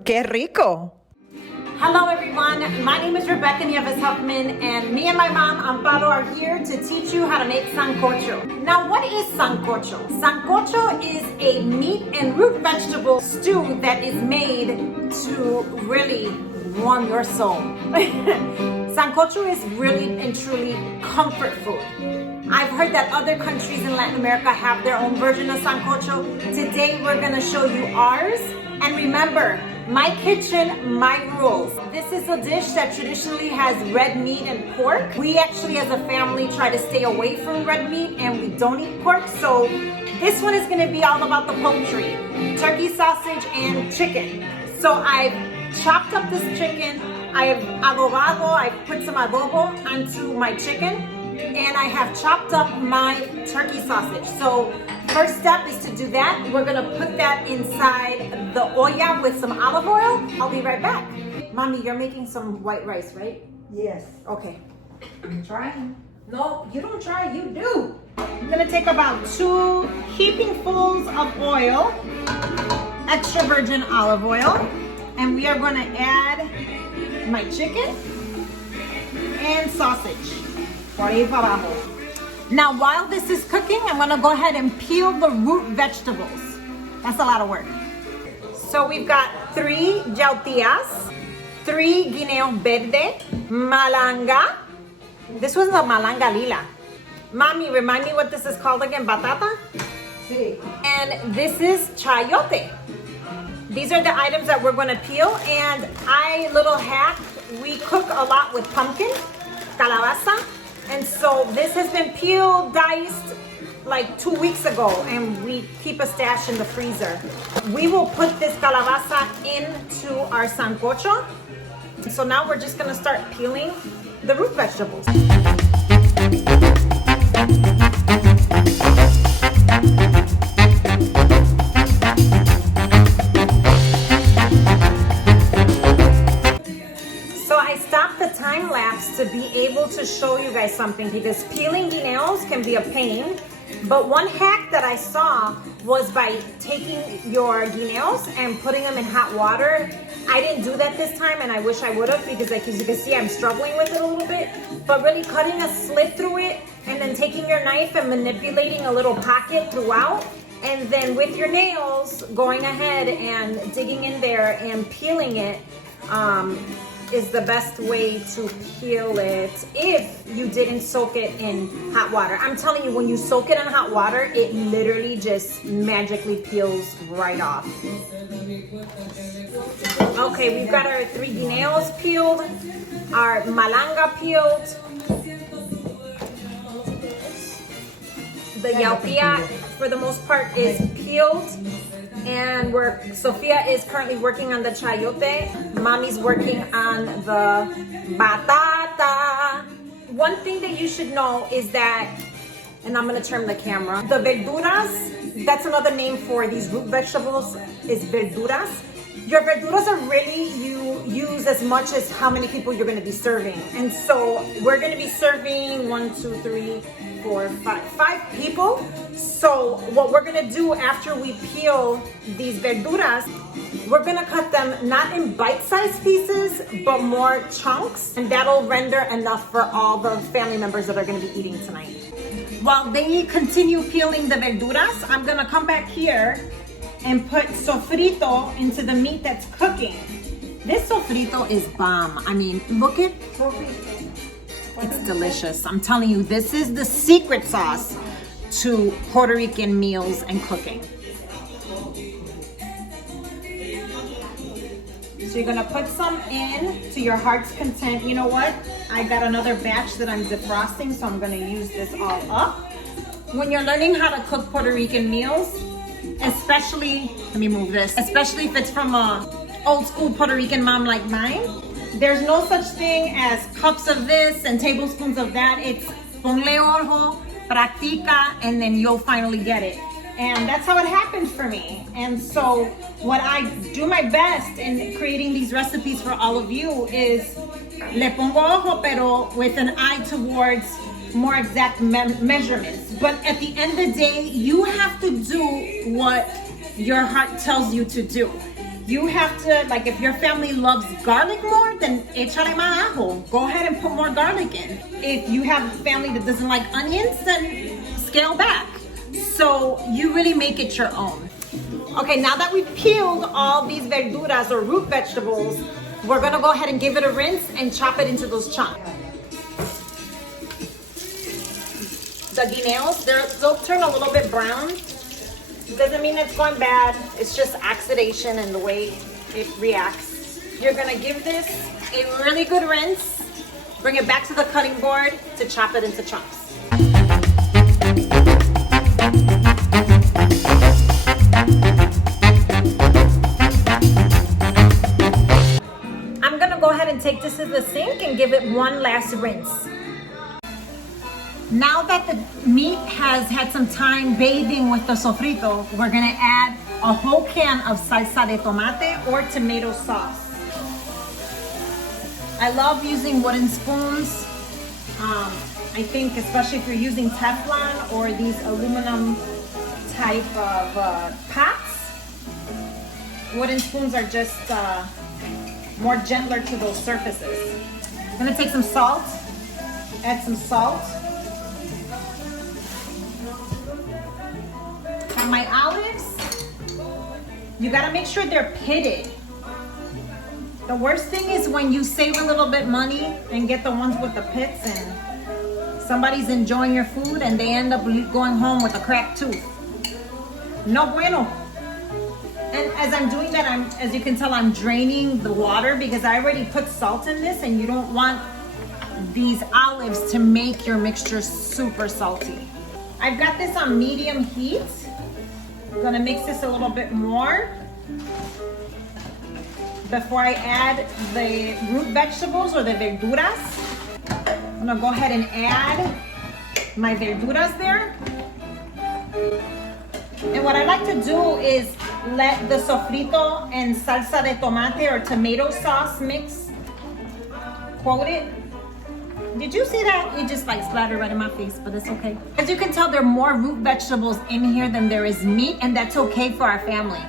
Qué rico. Hello everyone, my name is Rebecca Nieves Huffman and me and my mom Amparo are here to teach you how to make sancocho. Now what is sancocho? Sancocho is a meat and root vegetable stew that is made to really warm your soul. Sancocho is really and truly comfort food. I've heard that other countries in Latin America have their own version of sancocho. Today we're gonna show you ours. And remember, my kitchen, my rules. This is a dish that traditionally has red meat and pork. We actually as a family try to stay away from red meat and we don't eat pork. So this one is gonna be all about the poultry, turkey sausage and chicken. So I've chopped up this chicken. I have adobado, I've put some adobo onto my chicken, and I have chopped up my turkey sausage. So first step is to do that. We're gonna put that inside the olla with some olive oil. I'll be right back. Mommy, you're making some white rice, right? Yes. Okay. I'm trying. No, you don't try, you do. I'm gonna take about 2 heapingfuls of oil, extra virgin olive oil, and we are gonna add my chicken and sausage. Por ahí para abajo. Now, while this is cooking, I'm gonna go ahead and peel the root vegetables. That's a lot of work. So we've got 3 Yautias, 3 Guineos Verde, malanga. This was the malanga Lila. Mommy, remind me what this is called again, batata? Sí. And this is chayote. These are the items that we're gonna peel, and little hack, we cook a lot with pumpkin, calabaza, and so this has been peeled, diced like 2 weeks ago, and we keep a stash in the freezer. We will put this calabaza into our sancocho. So now we're just gonna start peeling the root vegetables. To be able to show you guys something, because peeling guineos can be a pain, but one hack that I saw was by taking your guineos and putting them in hot water. I didn't do that this time, and I wish I would have, because like, as you can see, I'm struggling with it a little bit, but really cutting a slit through it and then taking your knife and manipulating a little pocket throughout, and then with your nails going ahead and digging in there and peeling it is the best way to peel it if you didn't soak it in hot water. I'm telling you, when you soak it in hot water, it literally just magically peels right off. Okay, we've got our 3 guineos peeled, our malanga peeled, the yautia for the most part is peeled, and Sophia is currently working on the chayote. Mommy's working on the batata. One thing that you should know is that, and I'm gonna turn the camera, the verduras, that's another name for these root vegetables, is verduras. Your verduras are really, you use as much as how many people you're gonna be serving. And so we're gonna be serving 1, 2, 3, 4, 5 people. So what we're gonna do after we peel these verduras, we're gonna cut them not in bite-sized pieces, but more chunks, and that'll render enough for all the family members that are gonna be eating tonight. While they continue peeling the verduras, I'm gonna come back here and put sofrito into the meat that's cooking. This sofrito is bomb. I mean, look at, it's delicious. I'm telling you, this is the secret sauce to Puerto Rican meals and cooking. So you're gonna put some in to your heart's content. You know what? I got another batch that I'm defrosting, so I'm gonna use this all up. When you're learning how to cook Puerto Rican meals, especially, let me move this, especially if it's from a old school Puerto Rican mom like mine, there's no such thing as cups of this and tablespoons of that. It's ponle ojo, practica, and then you'll finally get it. And that's how it happened for me. And so what I do my best in creating these recipes for all of you is le pongo ojo, pero with an eye towards more exact measurements. But at the end of the day, you have to do what your heart tells you to do. You have to, like, if your family loves garlic more, then échale más ajo. Go ahead and put more garlic in. If you have a family that doesn't like onions, then scale back. So you really make it your own. Okay, now that we've peeled all these verduras or root vegetables, we're gonna go ahead and give it a rinse and chop it into those chunks. The guineos, they'll turn a little bit brown. It doesn't mean it's going bad. It's just oxidation and the way it reacts. You're gonna give this a really good rinse, bring it back to the cutting board to chop it into chunks. I'm gonna go ahead and take this to the sink and give it one last rinse. Now that the meat has had some time bathing with the sofrito, we're gonna add a whole can of salsa de tomate or tomato sauce. I love using wooden spoons. I think especially if you're using Teflon or these aluminum type of pots, wooden spoons are just more gentler to those surfaces. I'm gonna take some salt, add some salt. On my olives, you gotta make sure they're pitted. The worst thing is when you save a little bit money and get the ones with the pits and somebody's enjoying your food and they end up going home with a cracked tooth. No bueno. And as I'm doing that, as you can tell, I'm draining the water because I already put salt in this and you don't want these olives to make your mixture super salty. I've got this on medium heat. I'm gonna mix this a little bit more before I add the root vegetables or the verduras. I'm gonna go ahead and add my verduras there. And what I like to do is let the sofrito and salsa de tomate or tomato sauce mix coat it. Did you see that? It just like splattered right in my face, but it's okay. As you can tell, there are more root vegetables in here than there is meat, and that's okay for our family.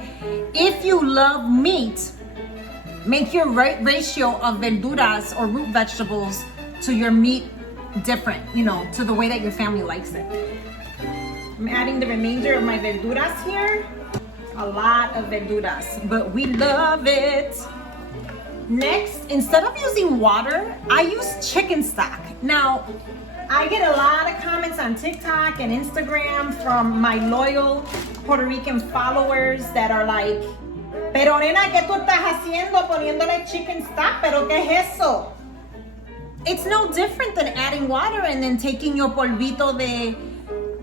If you love meat, make your ratio of verduras or root vegetables to your meat different, you know, to the way that your family likes it. I'm adding the remainder of my verduras here. A lot of verduras, but we love it. Next, instead of using water, I use chicken stock. Now, I get a lot of comments on TikTok and Instagram from my loyal Puerto Rican followers that are like, pero nena, ¿qué tú estás haciendo poniéndole chicken stock? ¿Pero qué es eso? It's no different than adding water and then taking your polvito de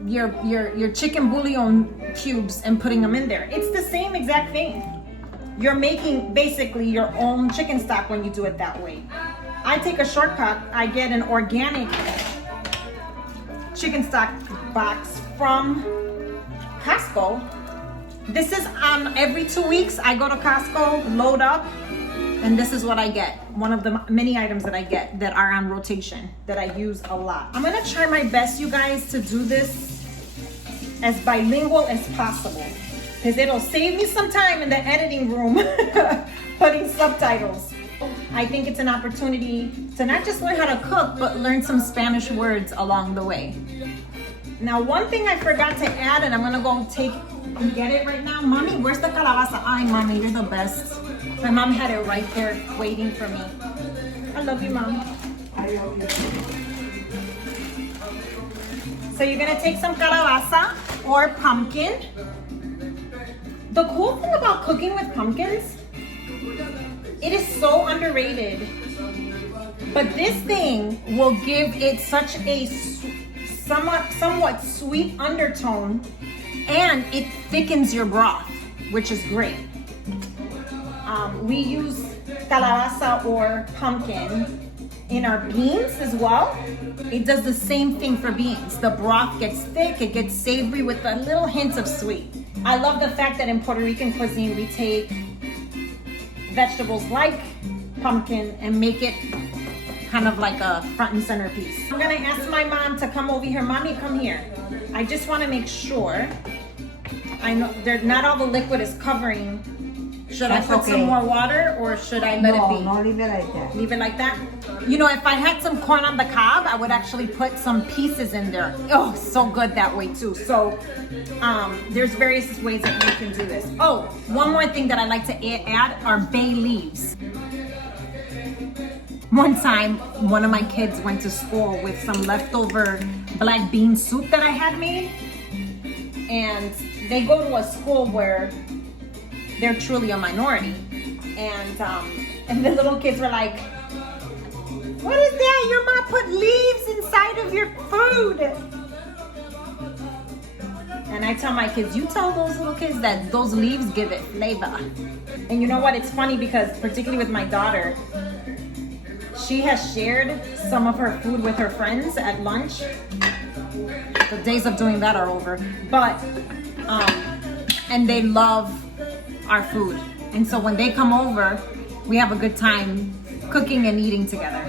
your chicken bouillon cubes and putting them in there. It's the same exact thing. You're making basically your own chicken stock when you do it that way. I take a shortcut. I get an organic chicken stock box from Costco. This is every 2 weeks I go to Costco, load up, and this is what I get. One of the many items that I get that are on rotation that I use a lot. I'm gonna try my best, you guys, to do this as bilingual as possible, because it'll save me some time in the editing room putting subtitles. I think it's an opportunity to not just learn how to cook, but learn some Spanish words along the way. Now, one thing I forgot to add, and I'm gonna go take and get it right now. Mommy, where's the calabaza? Ay, Mommy, you're the best. My mom had it right there waiting for me. I love you, Mom. I love you. So you're gonna take some calabaza or pumpkin. The cool thing about cooking with pumpkins, it is so underrated. But this thing will give it such a somewhat sweet undertone, and it thickens your broth, which is great. We use calabaza or pumpkin in our beans as well. It does the same thing for beans. The broth gets thick, it gets savory with a little hint of sweet. I love the fact that in Puerto Rican cuisine, we take vegetables like pumpkin and make it kind of like a front and center piece. I'm gonna ask my mom to come over here. Mommy, come here. I just wanna make sure, I know not all the liquid is covering Should I That's put some okay. more water or should I let it be? No, leave it like that. Leave it like that? You know, if I had some corn on the cob, I would actually put some pieces in there. Oh, so good that way too. So there's various ways that you can do this. Oh, one more thing that I like to add are bay leaves. One time, one of my kids went to school with some leftover black bean soup that I had made. And they go to a school where they're truly a minority. And the little kids were like, "What is that? Your mom put leaves inside of your food." And I tell my kids, you tell those little kids that those leaves give it flavor. And you know what? It's funny because particularly with my daughter, she has shared some of her food with her friends at lunch. The days of doing that are over. But, and they love our food. And so when they come over, we have a good time cooking and eating together.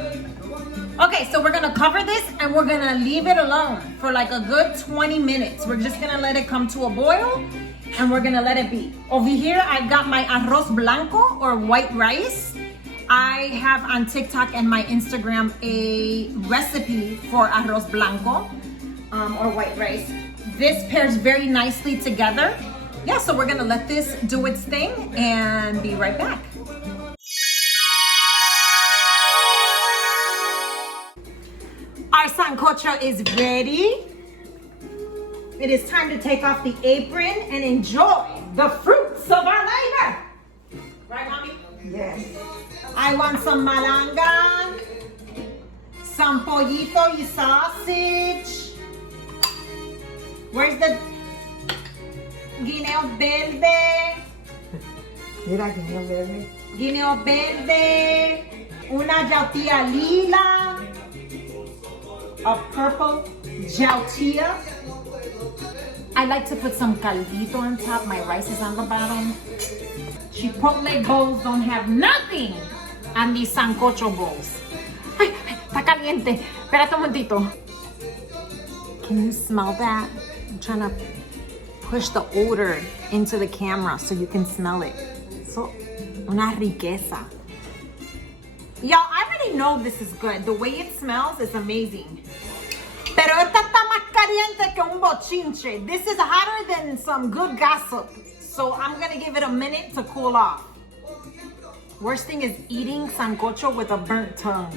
Okay, so we're gonna cover this and we're gonna leave it alone for like a good 20 minutes. We're just gonna let it come to a boil and we're gonna let it be. Over here, I've got my arroz blanco or white rice. I have on TikTok and my Instagram a recipe for arroz blanco or white rice. This pairs very nicely together. Yeah, so we're gonna let this do its thing and be right back. Our sancocho is ready. It is time to take off the apron and enjoy the fruits of our labor. Right, Mommy? Yes. I want some malanga, some pollito y sausage. Where's the Guineos Verde? Mira, Guineos Verde. Guineos Verde, una Yautia Lila, a purple Yautia. I like to put some caldito on top. My rice is on the bottom. Chipotle bowls don't have nothing on these sancocho bowls. Ay, está caliente. Espérate un momentito. Can you smell that? I'm trying to push the odor into the camera so you can smell it. So, una riqueza. Y'all, I already know this is good. The way it smells is amazing. Pero esta está más caliente que un bochinche. This is hotter than some good gossip. So I'm gonna give it a minute to cool off. Worst thing is eating sancocho with a burnt tongue.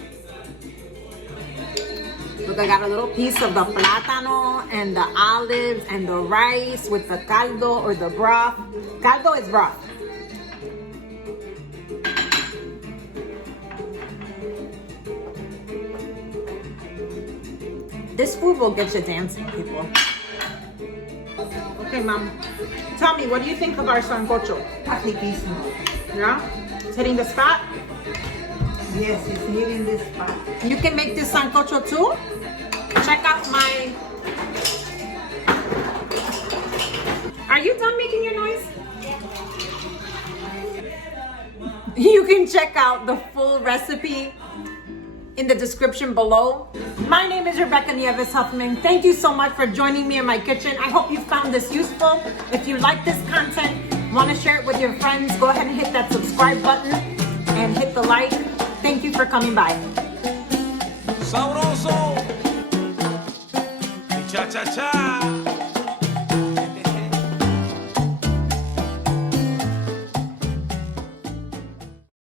Look, I got a little piece of the plátano and the olives and the rice with the caldo or the broth. Caldo is broth. This food will get you dancing, people. Okay, Mom. Tell me, what do you think of our sancocho? Riquísimo. Yeah? It's hitting the spot? Yes, it's hitting this spot. You can make this sancocho too. Check out my... Are you done making your noise? You can check out the full recipe in the description below. My name is Rebecca Nieves Huffman. Thank you so much for joining me in my kitchen. I hope you found this useful. If you like this content, want to share it with your friends, go ahead and hit that subscribe button and hit the like. Thank you for coming by. Sabroso. Cha cha cha.